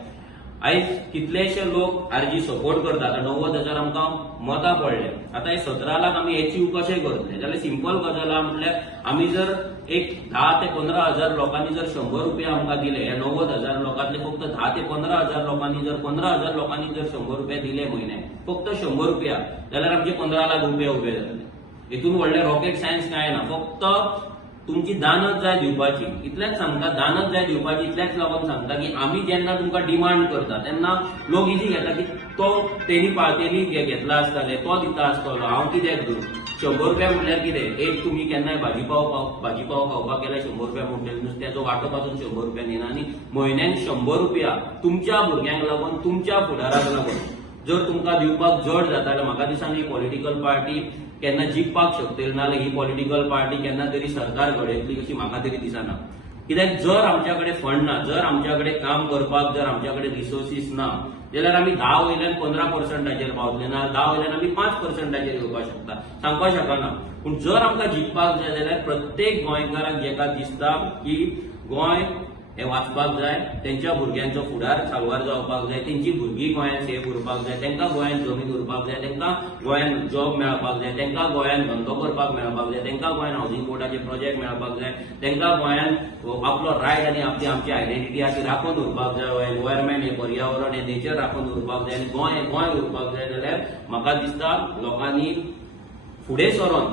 आयज कितलेशे लोक आरजी सपोर्ट करतात. 90,000 आमकां मतां पडले. आतां हे 17 लाख आमी अचीव कशे करतले? जाल्यार सिंपल गजाल आहा, म्हटल्यार आमी जर एक 10 ते 15 हजार लोकांनी जर 100 रुपया आमकां दिले, हे 90,000 लोकांतले फक्त 10 ते 15 हजार लोकांनी जर 15 हजार लोकांनी जर 100 रुपया दिले म्हयन्याक, फक्त 100 रुपया, जाल्यार आमचे 15 लाख रुपया उबे जातले. हितून व्हडले रॉकेट सायन्स काय ना, फक्त तुमची दानच जाय दिवपाची. इतलेंच सांगता, दानच जाय दिवपाची. इतलेंच लागून सांगता की आमी जेन्ना तुमकां डिमांड करता तेन्ना लोक इजी घेता की तो तेणी घेतला आसताले, तो दिता आसतलो, हांव कित्याक दिवं? 100 रुपया म्हटल्यार कितें? एक तुमी केन्नाय भाजी पाव खावपाक गेल्यार 100 रुपया म्हणटले, नुस्त्याचो वांटो पासून 100 रुपया येना आनी म्हयन्याक 100 रुपया तुमच्या भुरग्यांक लागून, तुमच्या फुडाराक लागून जर तुमकां दिवपाक जड जाता जाल्यार म्हाका दिसता ही पॉलिटिकल पार्टी केन्ना जिखपाक शकतली, नाल्यार ही पॉलिटिकल पार्टी केन्ना तरी सरकार घडयतली अशी म्हाका तरी दिसना. कित्याक जर आमच्या कडेन फंड ना, जर आमच्या कडेन काम करपाक जर आमच्या कडेन रिसोर्सीस ना, जाल्यार आमी 10 वयल्यान 15% पावतले ना, 10 वयल्यान आमी 5% येवपाक शकता, सांगपाक शकना. पूण जर आमकां जिखपाक जाय जाल्यार प्रत्येक गोंयकाराक जेका दिसता की गोंय हे वाचपाक जाय, तेंच्या भुरग्यांचो फुडार साल्वार जावपाक जाय, तेंची भुरगीं गोंयांत सेफ उरपाक जाय, तेंकां गोंयांत जमीन उरपाक जाय, तेंकां गोंयांत जॉब मेळपाक जाय, तेंकां गोंयांत धंदो करपाक मेळपाक जाय, तेंकां गोंयांत हावजींग बोर्डाचे प्रोजेक्ट मेळपाक जाय, तेंकां गोंयांत आपलो रायट आनी आमची आयडेंटिटी आहा ती राखून उरपाक जाय, एनवायरमेंट, हे पर्यावरण, हे नेचर राखून उरपाक जाय, आनी गोंय उरपाक जाय, जाल्यार म्हाका दिसता लोकांनी फुडें सरोन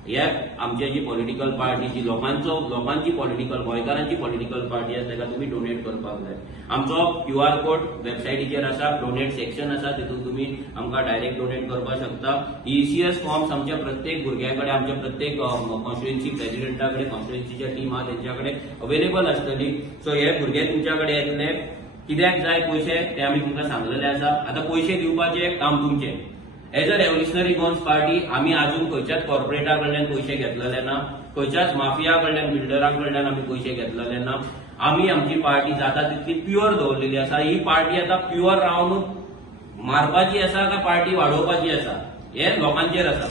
हे आमची जी पॉलिटिकल पार्टी, जी लोकांची पॉलिटिकल, गोंयकारांची पॉलिटिकल पार्टी आसा, ताका तुमी डोनेट करपाक जाय. आमचो QR कोड वेबसायटीचेर आसा, डोनेट सेक्शन आसा, तितून तुमी आमकां डायरेक्ट डोनेट करपाक शकता. ECS फॉर्म्स आमच्या प्रत्येक भुरग्या कडेन, आमच्या प्रत्येक कॉन्स्टिट्युएन्सी प्रेसिडेंटा कडेन, कॉन्स्टिट्युएन्सीच्या टीम आहा तेंच्या कडेन अवेलेबल आसतली. सो हे भुरगे तुमच्या कडेन येतले. कित्याक जाय पयशे ते आमी तुमकां सांगलेले आसा. आतां पयशे दिवपाचें काम तुमचें. एज अ रेव्होल्युशनरी गोन्स पार्टी आमी आजून खंयच्याच कॉर्पोरेटा कडल्यान पयशे घेतलेले ना, खंयच्याच माफिया कडल्यान, बिल्डरा कडल्यान आमी पयशे घेतलेले ना. आमी आमची पार्टी जाता तितली प्युअर दवरलेली आसा. ही पार्टी आतां प्युअर रावनूच मारपाची आसा काय पार्टी वाडोवपाची आसा हे लोकांचेर आसा.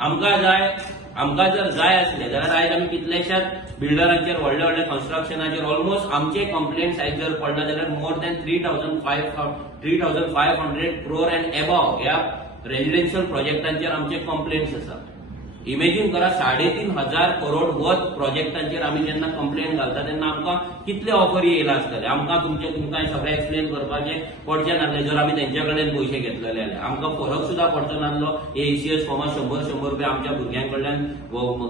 आमकां जर जाय आसले जाल्यार आयज आमी कितलेशाच बिल्डरांचेर, व्हडल्या कन्स्ट्रक्शनाचेर ऑलमोस्ट आमचे कंप्लेंट्स आयज जर पडला जाल्यार more than 3,500 crore and above ह्या रेजिडेन्शियल प्रोजेक्टांचेर आमचे कंप्लेंट्स आसा. इमेजिन करा 3,500 करोड वर्थ प्रोजेक्टांचेर आमी जेन्ना कंप्लेंट घालता तेन्ना आमकां कितले ऑफरी येयला आसतले. आमकां तुमकां सगळें एक्सप्लेन करपाचें पडचें नासलें जर आमी तेंच्या कडल्यान पयशे घेतलेले जाल्यार. आमकां फरक सुद्दां पडचो नासलो. हे ECS फॉर्मां 100 रुपया आमच्या भुरग्यां कडल्यान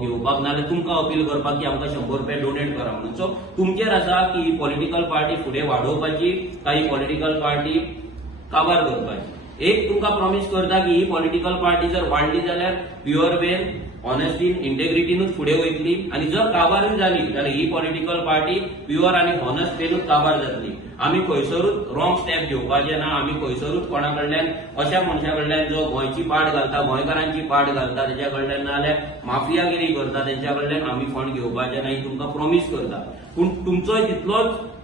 घेवपाक, नाल्यार तुमकां अपील करपाक की आमकां 100 रुपया डोनेट करा म्हणून. सो तुमचेर आसा की ही पॉलिटिकल पार्टी फुडें वाडोवपाची काय ही पॉलिटिकल पार्टी काबार करपाची. एक तुमकां प्रॉमिस करता की ही पॉलिटिकल पार्टी जर वाडली जाल्यार प्युअर वेन, ऑनेस्टीन, इंटेग्रिटीनूच फुडें वयतली. आनी जर काबारूय जाली जाल्यार ही पॉलिटिकल पार्टी प्युअर आनी हॉनेस्ट वेनूच काबार जातली. आमी खंयसरूच रॉंग स्टेप घेवपाचे ना. आमी खंयसरूच कोणा कडल्यान अशा मनशा कडल्यान जो गोंयची पाट घालता, गोंयकारांची पाट घालता तेच्या कडल्यान नाजाल्यार माफियागिरी करता तेंच्या कडल्यान आमी फंड घेवपाचे ना ही तुमकां प्रॉमिस करता. पूण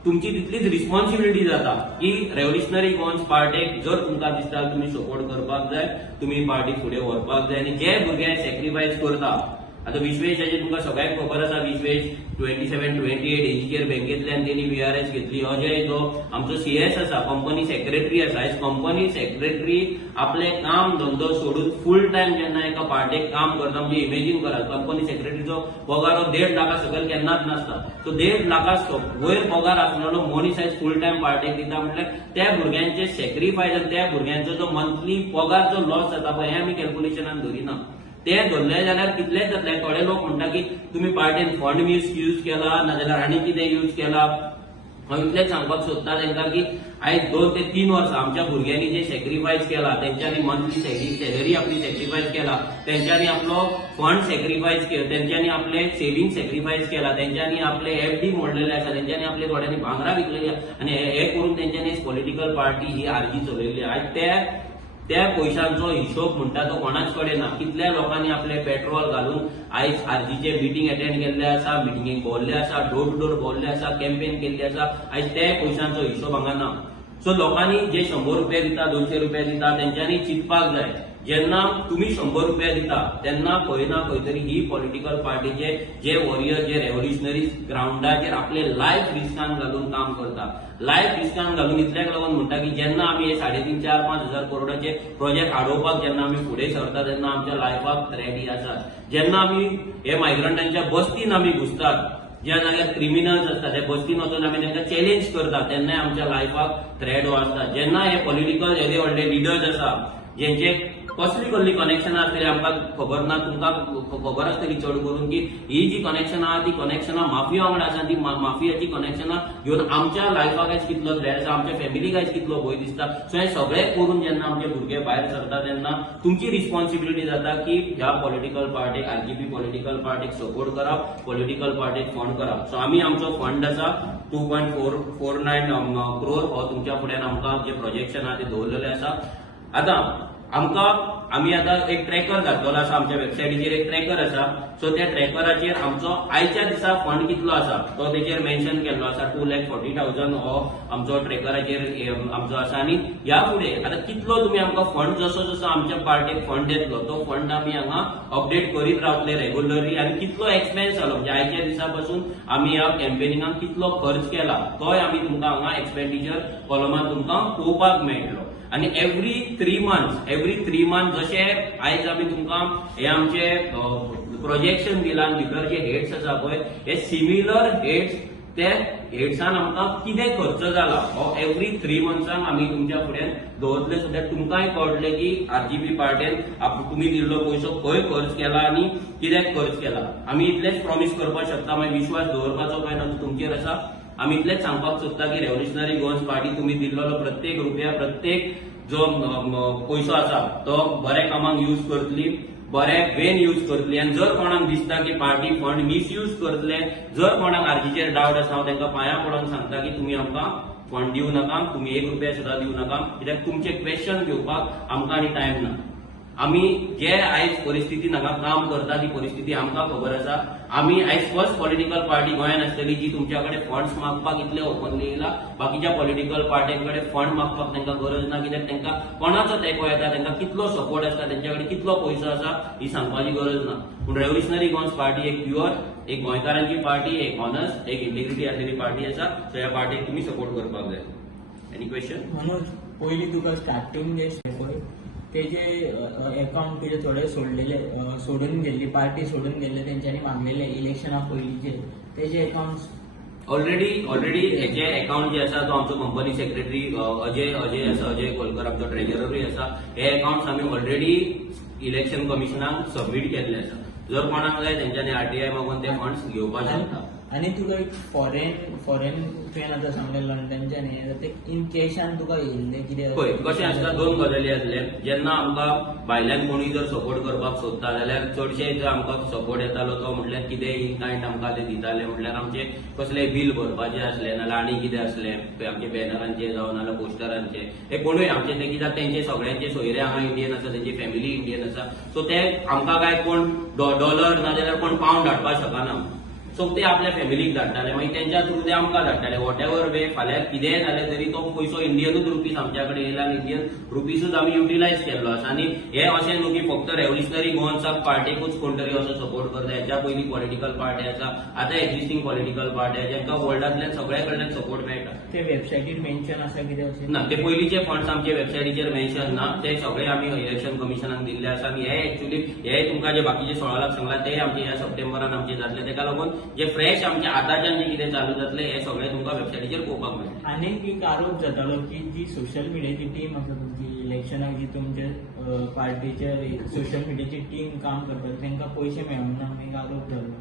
तुमची तितलीच रिस्पॉन्सिबिलिटी जाता की रेव्होल्युशनरी गोवन्स पार्टेक जर तुमकां दिसता तुमी सपोर्ट करपाक जाय, तुमी पार्टी फुडें व्हरपाक जाय. आनी जे भुरगे सॅक्रिफायस करता, आतां विश्वेशाचे तुमकां सगळ्यांक खबर आसा, विश्वेश 27-28 एजीचेर बँकेतल्यान तेणी VRS घेतली. अजय जो आमचो CS आसा, कंपनी सेक्रेटरी आसा, आयज कंपनी सेक्रेटरी आपले काम धंदो सोडून फुल टायम जेन्ना एका पार्टेक काम करता, म्हणजे इमेजीन करात कंपनी सेक्रेटरीचो पगार 1.5 लाखा सकयल केन्नाच नासता. सो 1.5 लाखा वयर पगार आसलेलो मनीस आयज फुल टायम पार्टेक दिता म्हटल्यार त्या भुरग्यांचे सॅक्रिफायस आनी त्या भुरग्यांचो जो मंथली पगार जो लॉस जाता पळय हें आमी कॅल्क्युलेशनान धरिना. ते धरले जाल्यार कितलेच जातले. थोडे लोक म्हणटा की तुम्ही पार्टीन फंड यूज केला नाजाल्यार आनी कितें यूज केला. हांव इतलेंच सांगपाक सोदता तांकां की आयज 2 ते 3 वर्सां आमच्या भुरग्यांनी जे सॅक्रिफायस केला, तेंच्यांनी मंथली सॅलरी आपली सॅक्रिफायस केला, तेंच्यांनी आपलो फंड सॅक्रिफायस केला, तेंच्यांनी आपले सेव्हिंग सॅक्रिफायस केला, तेंच्यांनी आपले FD मोडलेले आसा, तेंच्यांनी आपले थोड्यांनी भांगरां विकलेली आनी हे करून तेंच्यांनी पॉलिटिकल पार्टी ही RG चलयल्ली. आयज त्या पयशांचो हिशोब म्हणटा तो कोणाच कडेन ना. कितल्या लोकांनी आपले पेट्रोल घालून आयज RGचे मिटींग अटेंड केल्ले आसा, मिटींगेक भोवल्ले आसा, डोर टू डोर भोवल्ले आसा, कॅम्पेन केल्ली आसा. आयज त्या पयशांचो हिशोब हांगा ना. सो लोकांनी जे 100 रुपया दिता, 200 रुपया दिता, तेंच्यांनी चिंतपाक जाय. जेन्ना तुम्ही 100 रुपया दिता तेन्ना खंय ना खंय तरी ही पॉलिटिकल पार्टीचे जे वॉरियर, जे रेव्होल्युशनरी ग्राउंडाचेर आपले लायफ रिस्कान घालून काम करता. लायफ रिस्कान घालून इतल्याक लागून म्हणटा की जेन्ना आमी हे 3.5-4-5 हजार करोडाचे प्रोजेक्ट हाडोवपाक जेन्ना आमी फुडें सरता तेन्ना आमच्या लायफाक रेडी आसात. जेन्ना आमी हे मायग्रंटांच्या बस्तीन आमी घुसतात, ज्या जाग्यार क्रिमिनल्स असतात त्या बस्तीन वचून आमी तांकां चॅलेंज करतात, तेन्नाय आमच्या लायफाक थ्रेट आसता. जेन्ना हे पॉलिटिकल येदे व्हडले लिडर्स आसा जेंचे कसली कनेक्शनां आसतली आमकां खबर ना, तुमकां खबर आसतली चड करून की ही जी कनेक्शनां आहा ती कनेक्शनां माफिया वांगडा आसा. ती माफियाची कनेक्शनां घेवन आमच्या लायफाक आयज कितलो थ्रेट आसा, आमच्या फॅमिलीक आयज कितलो भंय दिसता. सो हे सगळें करून जेन्ना आमचे भुरगे भायर सरता तेन्ना तुमची रिस्पॉन्सिबिलिटी जाता की ह्या पॉलिटिकल पार्टीक, RGP पॉलिटिकल पार्टीक सपोर्ट करप, पॉलिटिकल पार्टीक फंड करप. सो आमी आमचो फंड आसा 2.49 crore हो तुमच्या फुड्यान आमकां जे प्रोजेक्शन आहा ते दवरलेले आसा. आतां आमी आतां एक ट्रॅकर घातलेलो आसा, आमच्या वेबसायटीचेर एक ट्रॅकर आसा. सो त्या ट्रॅकराचेर आमचो आयच्या दिसा फंड कितलो आसा तो तेचेर मेन्शन केल्लो आसा. 2,40,000 हो आमचो ट्रॅकराचेर आमचो आसा. आनी ह्या फुडें आतां कितलो तुमी आमकां फंड जसो जसो आमच्या पार्टीक फंड येतलो तो फंड आमी हांगा अपडेट करीत रावतले रेग्युलरली. आनी कितलो एक्सपेन्स जालो म्हणजे आयच्या दिसा पासून आमी ह्या कॅम्पेनिंगाक कितलो खर्च केला तोय आमी तुमकां हांगा एक्सपेंडिचर कॉलमांत तुमकां पळोवपाक मेळटलो. आणि एवरी 3 मंथ जशे आयज आमी तुमकां हे आमचे प्रोजेक्शन दिला भितर जे हेड्स आसा पळय हे सिमिलर हेड्स, ते हेड्सान आमकां कितें खर्च जाला हो एवरी 3 मंथ्सांक आमी तुमच्या फुड्यान दवरतले. सो दॅट तुमकांय कळटलें की RGP पार्टीन तुमी दिल्लो पयसो खंय खर्च केला आनी कित्याक खर्च केला. आमी इतलेच प्रॉमिस करपाक शकता, मागीर विश्वास दवरपाचो काय ना तुमचेर आसा. आमी इतलेच सांगपाक सोदता की रेव्होल्युशनरी गोवन्स पार्टी तुमी दिल्लो प्रत्येक रुपया, प्रत्येक जो पयसो आसा तो बऱ्या कामाक यूज करतली, बऱ्या वेन यूज करतली. आनी जर कोणाक दिसता की पार्टी फंड मिसयूज करतले, जर कोणाक RGचेर डावट आसा हांव तांकां पांयां पडोन सांगता की तुमी आमकां फंड दिवं नाका, तुमी 1 रुपया सुद्दां दिवं नाका. कित्याक तुमचे क्वेश्चन घेवपाक आमकां आनी टायम ना. आमी जे आयज परिस्थितीन हांगा काम करता ती परिस्थिती आमकां खबर आसा. आमी आयज फर्स्ट पॉलिटिकल पार्टी गोंयान आसतली जी तुमच्या कडेन फंड्स मागपाक इतले ओपनली येयला. बाकीच्या पॉलिटिकल पार्टीं कडेन फंड मागपाक तांकां गरज ना, कित्याक तांकां कोणाचो तेंको येता, तांकां कितलो सपोर्ट आसता, तेंच्या कडेन कितलो पयसो आसा ही सांगपाची गरज ना. पूण रेव्होल्युशनरी गोवन्स पार्टी एक प्युअर, एक गोंयकारांची पार्टी, एक ऑनस्ट, एक इंटिग्रिटी आसलेली पार्टी आसा. सो ह्या पार्टीक तुमी सपोर्ट करपाक जाय. Any question? मनोज, पयलीं तुका स्टार्टींग जे पळय तेजे अकाउंट तुजे थोडे सोडून गेल्ली, पार्टी सोडून गेल्ले, तेंच्यांनी मागलेले इलेक्शना पयलींचे तेजे अकाउंट्स ऑलरेडी हेचे अकाउंट जे आसा तो आमचो कंपनी सेक्रेटरी अजय आसा, अजय कोलकर आमचो ट्रेजररूय आसा. हे अकाउंट्स आमी ऑलरेडी इलेक्शन कमिशनाक सबमीट केल्ले आसा. जर कोणाक जाय तेंच्यांनी RTI मागून ते फंड्स घेवपाक शकता. आनी तुका एक फॉरेन तुवें आतां सांगलें लंडनच्यान हें ते इन कॅशान तुका येयल्लें कितें पळय कशें आसता दोन गजाली आसले जेन्ना आमकां भायल्यान कोणूय जर सपोर्ट करपाक सोदता जाल्यार चडशे जर आमकां सपोर्ट येतालो तो म्हटल्यार कितें इन कायंड आमकां ते दिताले म्हटल्यार आमचे कसले बील भरपाचें आसलें नाल्यार आनी कितें आसलें आमचे बॅनरांचे जावं नाल्यार पोस्टरांचे हे कोणूय आमचे ते कित्याक तेंचे सगळ्यांचे सोयरे हांगा इंडियन आसा तेंची फॅमिली इंडियन आसा सो ते आमकां काय कोण डॉलर नाजाल्यार कोण पावंड धाडपाक शकना सो ते आपल्या फॅमिलीक धाडटाले मागीर तेंच्या थ्रू ते आमकां धाडटाले वॉट एवर वे फाल्यां कितेंय जालें तरी तो पयसो इंडियनूच रुपीज आमच्या कडेन येयला आनी इंडियन रुपीजूच आमी युटिलायज केल्लो आसा आनी हे अशें न्हू की फक्त रेव्होल्युशनरी गोवन्साक पार्टेकूच कोण तरी असो सपोर्ट करता हेच्या पयलीं पॉलिटिकल पार्टी आसा आतां एक्झिस्टिंग पॉलिटिकल पार्टी आसा जेंका वर्ल्डांतल्यान सगळ्या कडल्यान सपोर्ट मेळटा ते वेबसायटीर मेन्शन आसा कितें अशें ना ते पयलींचे फंड्स आमचे वेबसायटीचेर मेन्शन ना ते सगळे आमी इलेक्शन कमिशनाक दिल्ले आसा आनी हे एक्चुअली हे तुमकां जे बाकीचे 16 लाख सांगला ते आमचे ह्या सप्टेंबरान आमचे जातले तेका लागून जे फ्रेश आमचे आतांच्यान जे कितें चालू जातले हे सगळे तुमकां वेबसायटीचेर पळोवपाक मेळटा आनीक एक आरोप जातालो की जी सोशल मिडियाची टीम आसा तुमची इलेक्शनाक जी तुमचे पार्टीचे सोशल मिडियाची टीम काम करता तांकां पयशे मेळूंक ना एक आरोप जाल्लो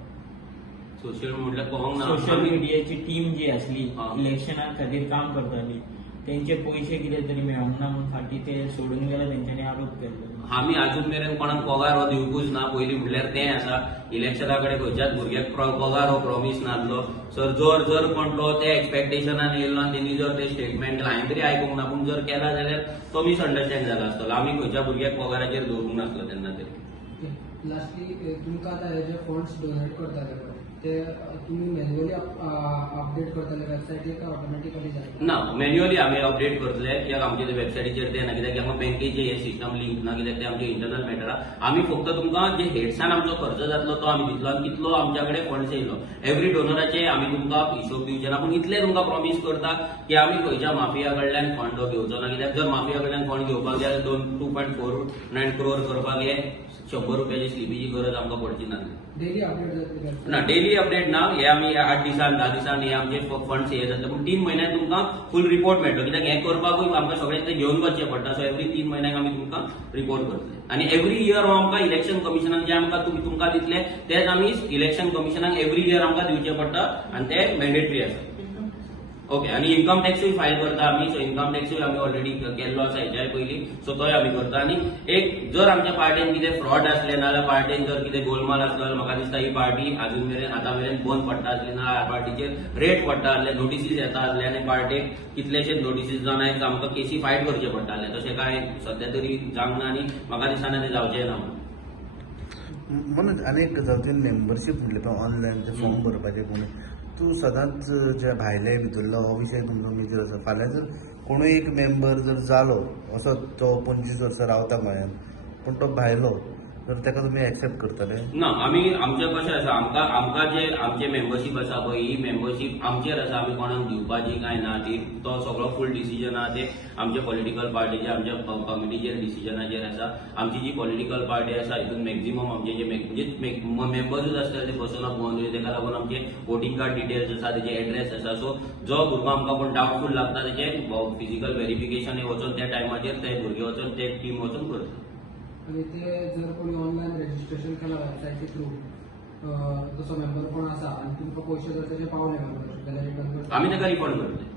सोशल म्हटल्यार पळोवंक ना सोशल मिडियाची टीम जी आसली हा. इलेक्शना खातीर काम करताली तेंचे पयशे कितें तरी मेळूंक ना म्हणून फाटीं ते सोडून गेले तेंच्यांनी आरोप केल्लो आमी अजून मेरेन कोणाक पगार हो दिवंकूच ना पयलीं म्हटल्यार तें आसा इलेक्शना कडेन खंयच्याच भुरग्याक पगार हो प्रॉमिस नासलो सर जर कोण तो त्या एक्सपेक्टेशनान येयलो आनी तेणी जर ते स्टेटमेंट हांवें तरी आयकूंक ना पूण जर केला जाल्यार तो मिसअंडरस्टँड जाला आसतलो आमी खंयच्या भुरग्याक पगाराचेर दवरूंक नासलो तेन्ना तरी लास्टली तुमकां आतां हे जे फंड्स डोनेट करताले पळय ते तुमी मॅन्युअली अपडेट करताले वेबसायटीर काय ऑटोमॅटिकली जाता ना मॅन्युअली आमी अपडेट करतले कित्याक आमचे ते वेबसायटीचेर ते ना कित्याक आमकां बँकेचे हे सिस्टम लिंक ना कित्याक ते आमचे इंटरनल मॅटर आमी फक्त तुमकां जे हेड्सान आमचो खर्च जातलो तो आमी दितलो आनी कितलो आमच्या कडेन फंड्स येयलो एवरी डोनराचे आमी तुमकां हिशोब दिवचे ना पूण इतले तुमकां प्रॉमिस करता की आमी खंयच्या माफिया कडल्यान फंड घेवचो ना कित्याक जर माफिया कडल्यान फंड घेवपाक गेल्यार 2.49 करोड करपाक हे 100 रुपयाची स्लिपीची गरज आमकां पडची ना डेली अपडेट जातली ना डेली अपडेट ना हे आमी 8 दिसान 10 दिसान हे आमचे फंड्स हे जाता पूण 3 म्हयन्याक तुमकां फूल रिपोर्ट मेळटलो कित्याक हे करपाकूय आमकां सगळें ते घेवन वचचें पडटा सो एवरी 3 म्हयन्याक आमी तुमकां रिपोर्ट करतले आनी एवरी इयर हो आमकां इलेक्शन कमिशनान जे आमकां तुमकां दितले तेच आमी इलेक्शन कमिशनाक एवरी इयर आमकां दिवचे पडटा आनी ते मॅन्डेटरी आसा ओके आनी इन्कम टॅक्सूय फायल करता आमी सो इन्कम टॅक्सूय आमी ऑलरेडी केल्लो आसा हेच्याय पयलीं सो तोय आमी करता आनी एक जर आमच्या पार्टीन कितें फ्रॉड आसले नाल्यार पार्टीन जर कितें गोलमाल आसलो जाल्यार म्हाका दिसता ही पार्टी अजून मेरेन आतां मेरेन बंद पडटा आसली ना पार्टीचेर रेट पडटा आसले नोटिसीस येता आसले आनी पार्टीक कितलेशेच नोटिसीस जावन आयज आमकां केसी फायट करचे पडटाले तशें काय सध्या तरी जावंक ना आनी म्हाका दिसना ते जावचें ना म्हणून आनी एक गजाल तुवें मेंबरशीप म्हटलें पळय ऑनलायन ते फॉर्म भरपाचें कोणी तूं सदांच जे भायले भितरलो हो विशय तुमचो मेजर आसा फाल्यां जर कोणूय एक मेंबर जर जालो असो तो 25 वर्सां रावता गोंयांत पूण तो भायलो तर तेका तुमी एक्सेप्ट करतले ना आमी आमचें कशें आसा आमकां जे आमचे मेंबरशीप आसा पळय ही मेंबरशीप आमचेर आसा आमी कोणाक दिवपाची काय ना ती तो सगळो फूल डिसिजन आहा ते आमचे पॉलिटिकल पार्टीचे आमच्या कमिटीचेर डिसिजनाचेर आसा आमची जी पॉलिटिकल पार्टी आसा हितून मॅक्झिमम आमचे जे मेंबर्सूच आसता ते पर्सन ऑफ बाउंड्री तेका लागून आमचे वोटिंग कार्ड डिटेल्स आसा तेचे एड्रेस आसा सो जो भुरगो आमकां कोण डावटफूल लागता तेचे फिजिकल व्हेरिफिकेशन हे वचून त्या टायमाचेर ते भुरगे वचून ते टीम वचून करता आणि ते जर कोणी ऑनलायन रजिस्ट्रेशन केला वेबसायटी थ्रू तसो मेंबर कोण आसा आणि तुमकां पयशे जर तेजे पावले जाल्यार आमी तेका रिफंड करतले